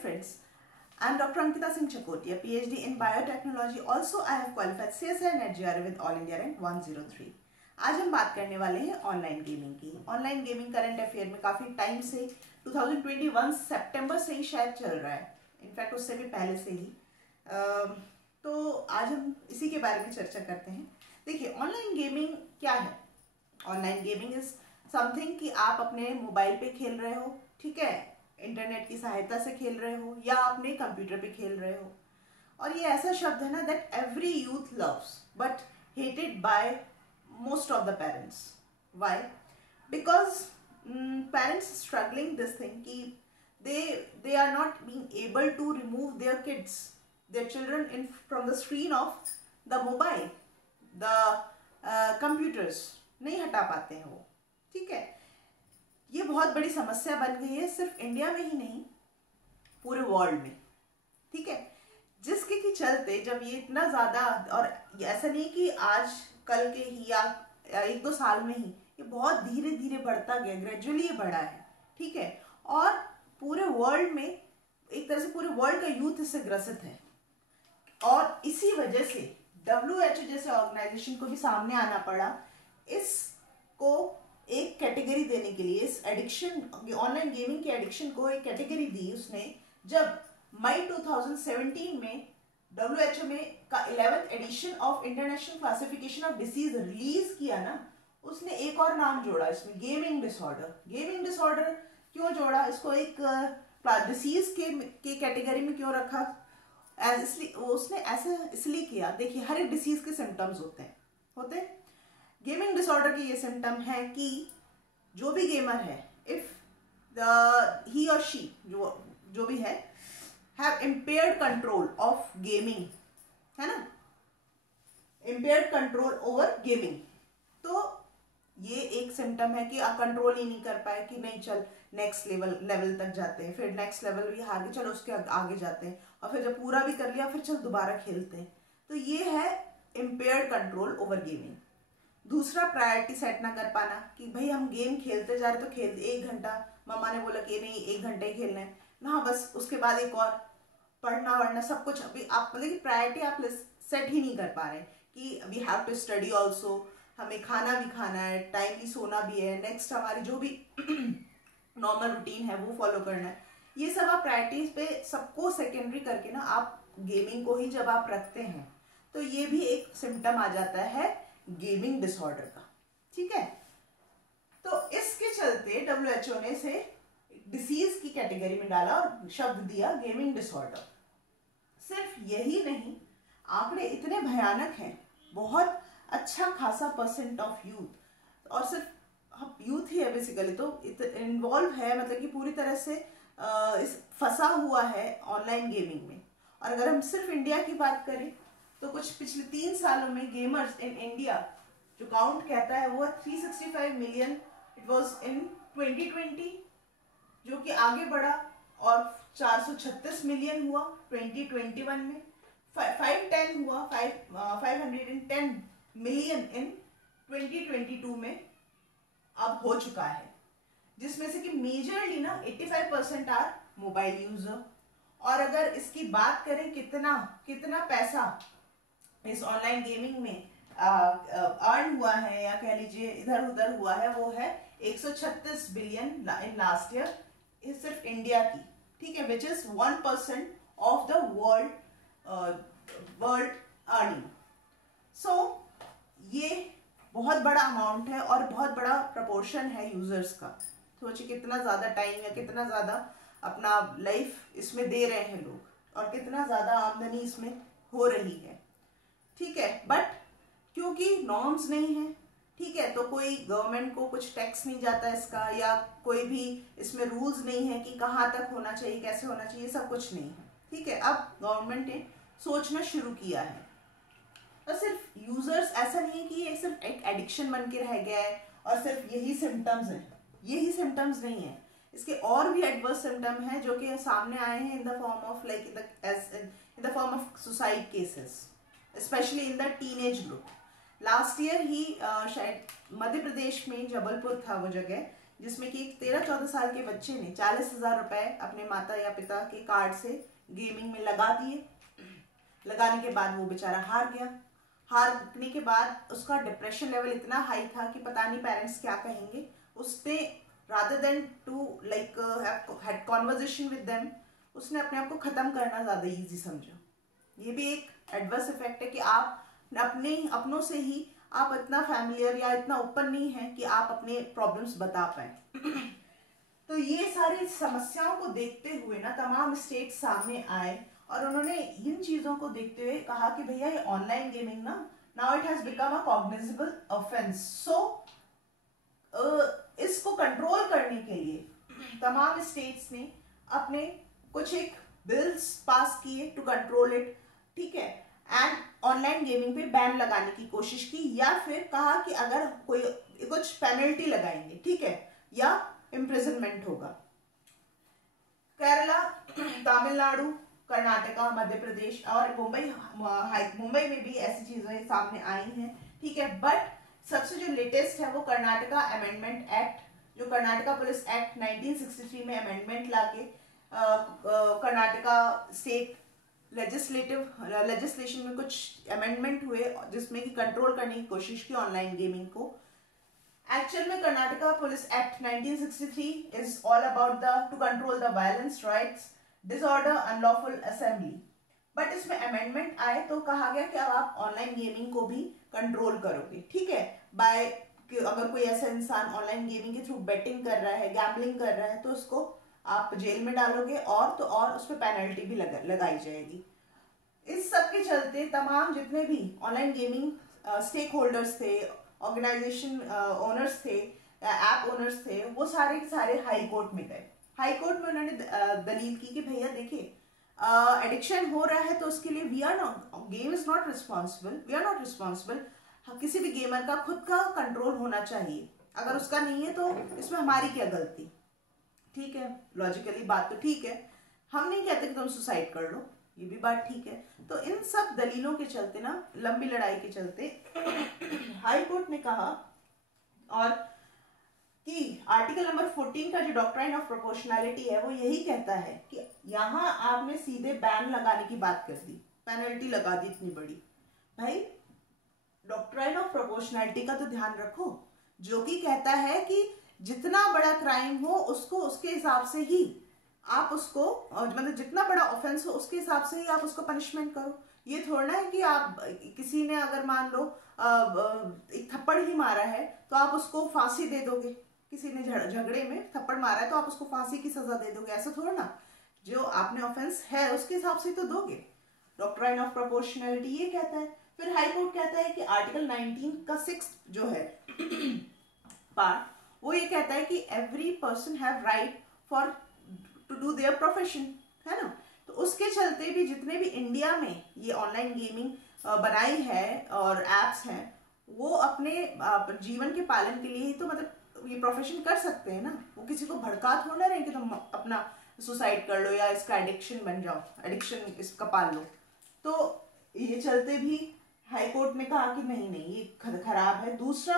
friends, I am Dr. Ankita Singh Chakotia, PhD in Biotechnology. Also, I have qualified CSI NET JRE with All India Rank 103. आज हम बात करने वाले हैं online gaming की। Online gaming current affair में काफ़ी टाइम से 2021 सितंबर से ही शायद चल रहा है, इनफैक्ट उससे भी पहले से ही। तो आज हम इसी के बारे में चर्चा करते हैं। देखिए, ऑनलाइन गेमिंग क्या है? ऑनलाइन गेमिंग इज समथिंग कि आप अपने मोबाइल पे खेल रहे हो, ठीक है, इंटरनेट की सहायता से खेल रहे हो या अपने कंप्यूटर पे खेल रहे हो। और ये ऐसा शब्द है ना that every youth loves but hated by most of the parents. Why? Because parents struggling this thing ki they are not being able to remove their kids, their children from the screen of the mobile, the computers. नहीं हटा पाते हैं वो, ठीक है। ये बहुत बड़ी समस्या बन गई है, सिर्फ इंडिया में ही नहीं, पूरे वर्ल्ड में, ठीक है। जिसके के चलते जब ये इतना ज्यादा, और ऐसा नहीं कि आज कल के ही या 1-2 साल में ही, ये बहुत धीरे धीरे बढ़ता गया, ग्रेजुअली ये बढ़ा है, ठीक है। और पूरे वर्ल्ड में एक तरह से पूरे वर्ल्ड का यूथ इससे ग्रसित है। और इसी वजह से WHO जैसे ऑर्गेनाइजेशन को भी सामने आना पड़ा इसको एक कैटेगरी देने के लिए। इस एडिक्शन, ऑनलाइन गेमिंग के एडिक्शन को एक कैटेगरी दी उसने, जब मई 2017 में WHO में का 11th edition of international classification of disease release किया ना, उसने एक और नाम जोड़ा इसमें, गेमिंग डिसऑर्डर। गेमिंग डिसऑर्डर क्यों जोड़ा इसको? एक डिसीज के कैटेगरी में क्यों रखा? इसलिए उसने ऐसा इसलिए किया, देखिए हर एक डिसीज के सिम्टम्स होते गेमिंग डिसऑर्डर के ये सिम्टम है कि जो भी गेमर है, इफ ही और शी जो भी है have impaired control of gaming, है ना, impaired control over gaming। तो ये एक सिम्टम है कि आप कंट्रोल ही नहीं कर पाए, कि नहीं चल नेक्स्ट लेवल तक जाते हैं, फिर नेक्स्ट लेवल भी हार के चलो उसके आगे जाते हैं, और फिर जब पूरा भी कर लिया फिर चल दोबारा खेलते हैं। तो ये है impaired control over gaming। दूसरा, प्रायोरिटी सेट ना कर पाना, कि भाई हम गेम खेलते जा रहे तो खेलते, 1 घंटा मम्मा ने बोला कि नहीं 1 घंटा ही खेलना है ना, बस उसके बाद एक और पढ़ना वढ़ना सब कुछ। अभी आप मतलब प्रायोरिटी आप सेट ही नहीं कर पा रहे कि we have to study also, हमें खाना भी खाना है, टाइमली सोना भी है, नेक्स्ट हमारी जो भी नॉर्मल रूटीन है वो फॉलो करना है। ये सब आप प्रायोरिटीज पे सबको सेकेंडरी करके ना आप गेमिंग को ही जब आप रखते हैं तो ये भी एक सिम्टम आ जाता है गेमिंग डिसऑर्डर का, ठीक है। तो इसके चलते WHO ने इसे डिसीज की कैटेगरी में डाला और शब्द दिया गेमिंग डिसऑर्डर। सिर्फ यही नहीं, आंकड़े इतने भयानक हैं, बहुत अच्छा खासा % ऑफ यूथ, और सिर्फ यूथ ही है बेसिकली, तो इन्वॉल्व है, मतलब कि पूरी तरह से फंसा हुआ है ऑनलाइन गेमिंग में। और अगर हम सिर्फ इंडिया की बात करें तो कुछ पिछले 3 सालों में गेमर्स इन इंडिया जो काउंट कहता है वो 365 मिलियन, इट वॉज इन 2020, जो कि आगे बढ़ा और 436 मिलियन हुआ 2021 में, 510 हुआ 510 मिलियन इन 2022 में अब हो चुका है, जिसमें से कि मेजरली ना 85% आर मोबाइल यूजर। और अगर इसकी बात करें कितना पैसा इस ऑनलाइन गेमिंग में अर्न हुआ है, या कह लीजिए इधर उधर हुआ है, वो है 136 बिलियन इन लास्ट ईयर, सिर्फ इंडिया की, ठीक है, which is 1% of the world earning. So ये बहुत बड़ा अमाउंट है और बहुत बड़ा प्रपोर्शन है यूजर्स का। सोचिए कितना ज्यादा टाइम या कितना ज्यादा अपना लाइफ इसमें दे रहे हैं लोग, और कितना ज्यादा आमदनी इसमें हो रही है, ठीक है। बट क्योंकि नॉर्म्स नहीं है, ठीक है, तो कोई गवर्नमेंट को कुछ टैक्स नहीं जाता इसका, या कोई भी इसमें रूल्स नहीं है कि कहाँ तक होना चाहिए, कैसे होना चाहिए, सब कुछ नहीं है, ठीक है। अब गवर्नमेंट ने सोचना शुरू किया है। और सिर्फ यूजर्स, ऐसा नहीं है कि ये सिर्फ एक एडिक्शन बन के रह गया है और सिर्फ यही सिम्टम्स हैं, यही सिम्टम्स नहीं है, इसके और भी एडवर्स सिम्टम है जो कि सामने आए हैं in the form of in the form of suicide cases, specially in the teenage group. Last year ही शायद मध्य प्रदेश में जबलपुर था वो जगह, जिसमें कि एक 13-14 साल के बच्चे ने 40,000 रुपए अपने माता या पिता के कार्ड से गेमिंग में लगा दिए। लगाने के बाद वो बेचारा हार गया। हारने के बाद उसका डिप्रेशन लेवल इतना हाई था कि पता नहीं पेरेंट्स क्या कहेंगे। उसने rather than to like had conversation with them, उसने अपने आप को ख़त्म करना ज़्यादा ईजी समझा। ये भी एक एडवर्स इफेक्ट है कि आप अपनों से ही आप इतना फैमिलियर या इतना ओपन नहीं है कि आप अपने प्रॉब्लम्स बता पाए। तो ये सारी समस्याओं को देखते हुए ना तमाम स्टेट सामने आए और उन्होंने इन चीजों को देखते हुए कहा कि भैया ये ऑनलाइन गेमिंग ना now it has become a cognizable offence. So इसको कंट्रोल करने के लिए तमाम स्टेट्स ने अपने कुछ एक बिल्स पास किए टू कंट्रोल इट, ठीक है, एंड ऑनलाइन गेमिंग पे बैन लगाने की कोशिश की, या फिर कहा कि अगर कोई कुछ पेनल्टी लगाएंगे, ठीक है, या इम्प्रिजनमेंट होगा। केरला, तमिलनाडु, कर्नाटका, मध्य प्रदेश और मुंबई में भी ऐसी चीजें सामने आई हैं, ठीक है। बट सबसे जो लेटेस्ट है वो कर्नाटका अमेंडमेंट एक्ट, जो कर्नाटका पुलिस एक्ट 1963 में अमेंडमेंट लाके कर्नाटका स्टेट लेजिस्लेशन में कुछ अमेंडमेंट हुए जिसमें कि कंट्रोल करने की कोशिश की ऑनलाइन गेमिंग को। एक्चुअल में Karnataka police act 1963 is all about to control the violence, riots, disorder, unlawful assembly. But इसमें अमेंडमेंट आए तो कहा गया कि अब आप ऑनलाइन गेमिंग को भी कंट्रोल करोगे, ठीक है, बाय अगर कोई ऐसा इंसान ऑनलाइन गेमिंग के थ्रू बेटिंग कर रहा है, गैम्बलिंग कर रहा है, तो उसको आप जेल में डालोगे और तो और उस पर पेनल्टी भी लगाई जाएगी। इस सब के चलते तमाम जितने भी ऑनलाइन गेमिंग स्टेक होल्डर्स थे, ऑर्गेनाइजेशन ओनर्स थे, ऐप ओनर्स थे, वो सारे के सारे हाई कोर्ट में गए। हाई कोर्ट में उन्होंने दलील की कि भैया देखिए एडिक्शन हो रहा है तो उसके लिए we are not, game is not responsible, we are not responsible. किसी भी गेमर का खुद का कंट्रोल होना चाहिए, अगर उसका नहीं है तो इसमें हमारी क्या गलती, ठीक है, लॉजिकली बात तो ठीक है, हम नहीं कहते कि तुम सुसाइड कर लो, ये भी बात ठीक है। तो इन सब दलीलों के चलते ना, लंबी लड़ाई के चलते हाई कोर्ट ने कहा और कि आर्टिकल नंबर 14 का जो डॉक्ट्राइन ऑफ प्रोपोर्शनैलिटी है वो यही कहता है कि यहाँ आपने सीधे बैन लगाने की बात कर दी, पेनल्टी लगा दी इतनी बड़ी। भाई डॉक्ट्राइन ऑफ प्रोपोर्शनैलिटी का तो ध्यान रखो, जो कि कहता है कि जितना बड़ा क्राइम हो उसको उसके हिसाब से ही आप उसको, मतलब जितना बड़ा ऑफेंस हो उसके हिसाब से ही आप उसको पनिशमेंट करो। ये थोड़ा है कि आप किसी ने अगर मान लो एक थप्पड़ ही मारा है तो आप उसको फांसी दे दोगे, किसी ने झगड़े में थप्पड़ मारा है तो आप उसको फांसी की सजा दे दोगे, ऐसा थोड़ा ना, जो आपने ऑफेंस है उसके हिसाब से तो दोगे। डॉक्ट्राइन ऑफ प्रोपोर्शनैलिटी ये कहता है। फिर हाई कोर्ट कहता है कि आर्टिकल 19 का 6 जो है पार्ट, वो ये कहता है कि every person have right for to do their profession, है ना। तो उसके चलते भी जितने भी इंडिया में ये ऑनलाइन गेमिंग बनाई है और एप्स हैं, वो अपने जीवन के पालन के लिए ही तो मतलब ये प्रोफेशन कर सकते हैं ना। वो किसी को भड़का थोड़ा रहे कि तुम अपना सुसाइड कर लो या इसका एडिक्शन बन जाओ, एडिक्शन इसका पाल लो। तो ये चलते भी हाई कोर्ट ने कहा कि नहीं नहीं ये खराब है। दूसरा,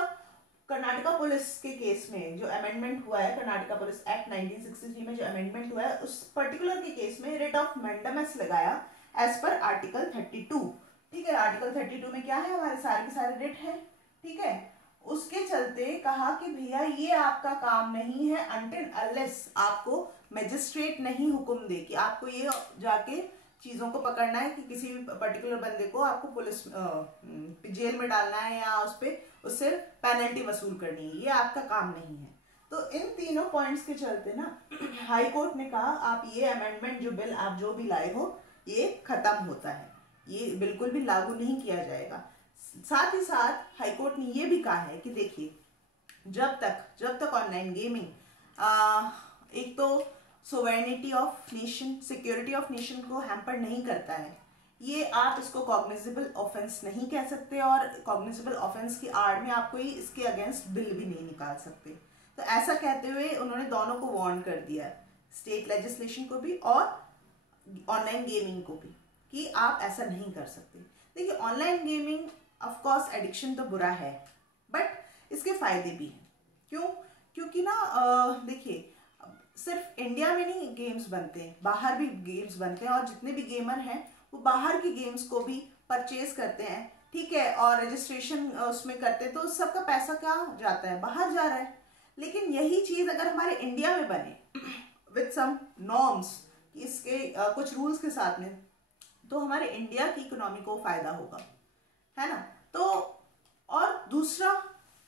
कर्नाटका पुलिस के केस में जो अमेंडमेंट हुआ है, कर्नाटका पुलिस एक्ट 1963 में जो अमेंडमेंट हुआ है, उस पर्टिकुलर के केस में रिट ऑफ मैंडेमस लगाया एज पर आर्टिकल 32, ठीक है। आर्टिकल 32 में क्या है, हमारे सारे के सारे रिट है, ठीक है। उसके चलते कहा कि भैया ये आपका काम नहीं है अनटिल अनलेस आपको मजिस्ट्रेट नहीं हुक्म दे कि आपको ये जाके चीज़ों को पकड़ना है कि किसी भी पर्टिकुलर बंदे को आपको पुलिस जेल में डालना है या उस पर उससे पेनल्टी वसूल करनी है, ये आपका काम नहीं है। तो इन तीनों पॉइंट्स के चलते ना हाई कोर्ट ने कहा आप ये अमेंडमेंट जो बिल आप जो भी लाए हो ये खत्म होता है, ये बिल्कुल भी लागू नहीं किया जाएगा। साथ ही साथ हाई कोर्ट ने ये भी कहा है कि देखिए जब तक ऑनलाइन गेमिंग एक तो sovereignty of nation, security of nation को हैम्पर नहीं करता है, ये आप इसको कॉग्निजेबल ऑफेंस नहीं कह सकते और कॉग्निजेबल ऑफेंस की आड़ में आप कोई इसके अगेंस्ट बिल भी नहीं निकाल सकते। तो ऐसा कहते हुए उन्होंने दोनों को वार्न कर दिया, स्टेट लेजिस्लेशन को भी और ऑनलाइन गेमिंग को भी, कि आप ऐसा नहीं कर सकते। देखिए online gaming of course addiction तो बुरा है, बट इसके फायदे भी हैं। क्यों? क्योंकि ना देखिए, सिर्फ इंडिया में नहीं गेम्स बनते हैं, बाहर भी गेम्स बनते हैं, और जितने भी गेमर हैं वो बाहर की गेम्स को भी परचेज करते हैं, ठीक है, और रजिस्ट्रेशन उसमें करते हैं, तो सबका पैसा कहाँ जाता है, बाहर जा रहा है। लेकिन यही चीज अगर हमारे इंडिया में बने विथ सम नॉर्म्स, इसके कुछ रूल्स के साथ में, तो हमारे इंडिया की इकोनॉमी को फायदा होगा, है ना। तो और दूसरा,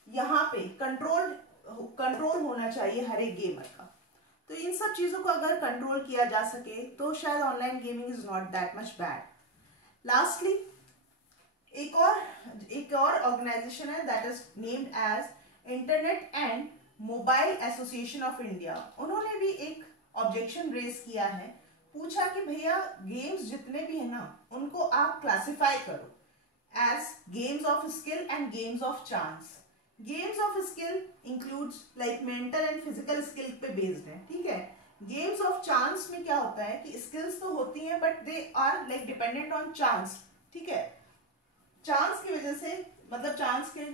यहाँ पे कंट्रोल होना चाहिए हर एक गेमर का। तो इन सब चीजों को अगर कंट्रोल किया जा सके तो शायद online gaming is not that much bad. Lastly एक और ऑर्गेनाइजेशन है that is named as internet and mobile association of India. उन्होंने भी एक ऑब्जेक्शन रेज किया है, पूछा कि भैया गेम्स जितने भी है ना उनको आप क्लासिफाई करो as games of skill and games of chance. Games of skill includes like mental and physical skill पे बेस्ड है, ठीक है। गेम्स ऑफ चांस में क्या होता है कि स्किल्स तो होती हैं but they are like dependent on chance, ठीक है। चांस की वजह से, मतलब चांस के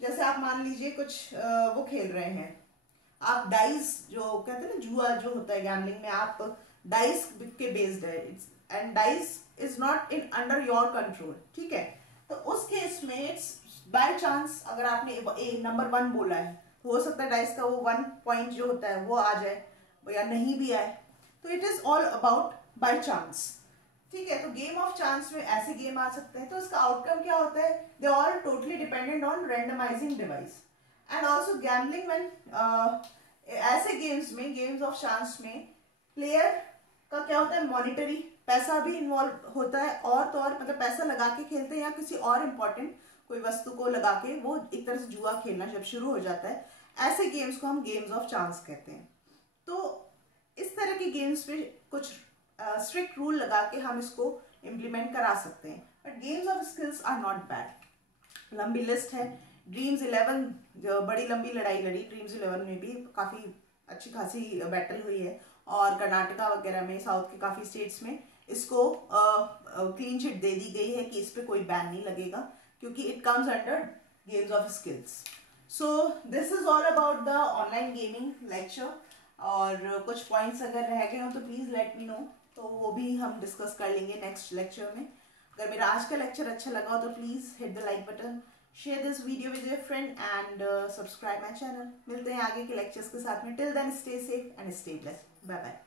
जैसे आप मान लीजिए कुछ वो खेल रहे हैं, आप डाइस जो कहते हैं ना, जुआ जो होता है गैम्बलिंग में, आप डाइस के बेस्ड है and dice is not in under your control, ठीक है। तो उस केस में इट्स बाय चांस, अगर आपने नंबर 1 बोला है तो हो सकता है डाइस का वो 1 पॉइंट जो होता है वो आ जाए या नहीं भी आए, तो it is all about by chance, ठीक है। तो गेम ऑफ चांस में ऐसे गेम आ सकते हैं, तो इसका आउटकम क्या होता है, they are totally dependent on randomizing device and also gambling when ऐसे गेम्स में, गेम्स ऑफ चांस में प्लेयर का क्या होता है, मॉनिटरी पैसा भी इन्वॉल्व होता है, और तो और मतलब पैसा लगा के खेलते हैं या किसी और इम्पोर्टेंट कोई वस्तु को लगा के वो एक तरह से जुआ खेलना जब शुरू हो जाता है, ऐसे गेम्स को हम गेम्स ऑफ चांस कहते हैं। तो इस तरह के गेम्स पे कुछ स्ट्रिक्ट रूल लगा के हम इसको इम्प्लीमेंट करा सकते हैं, but games of skills are not bad. लंबी लिस्ट है, ड्रीम्स 11 जो बड़ी लंबी लड़ाई लड़ी, ड्रीम्स 11 में भी काफ़ी अच्छी खासी बैटल हुई है, और कर्नाटका वगैरह में, साउथ के काफ़ी स्टेट्स में इसको क्लीन चिट दे दी गई है कि इस पर कोई बैन नहीं लगेगा, क्योंकि it comes under games of skills. So this is all about the online gaming lecture, और कुछ पॉइंट्स अगर रह गए हो तो प्लीज़ लेट मी नो, तो वो भी हम डिस्कस कर लेंगे नेक्स्ट लेक्चर में। अगर मेरा आज का लेक्चर अच्छा लगा हो तो please hit the like button, share this video with your friend and subscribe my channel. मिलते हैं आगे के लेक्चर्स के साथ में। Till then stay safe and stay blessed. Bye bye.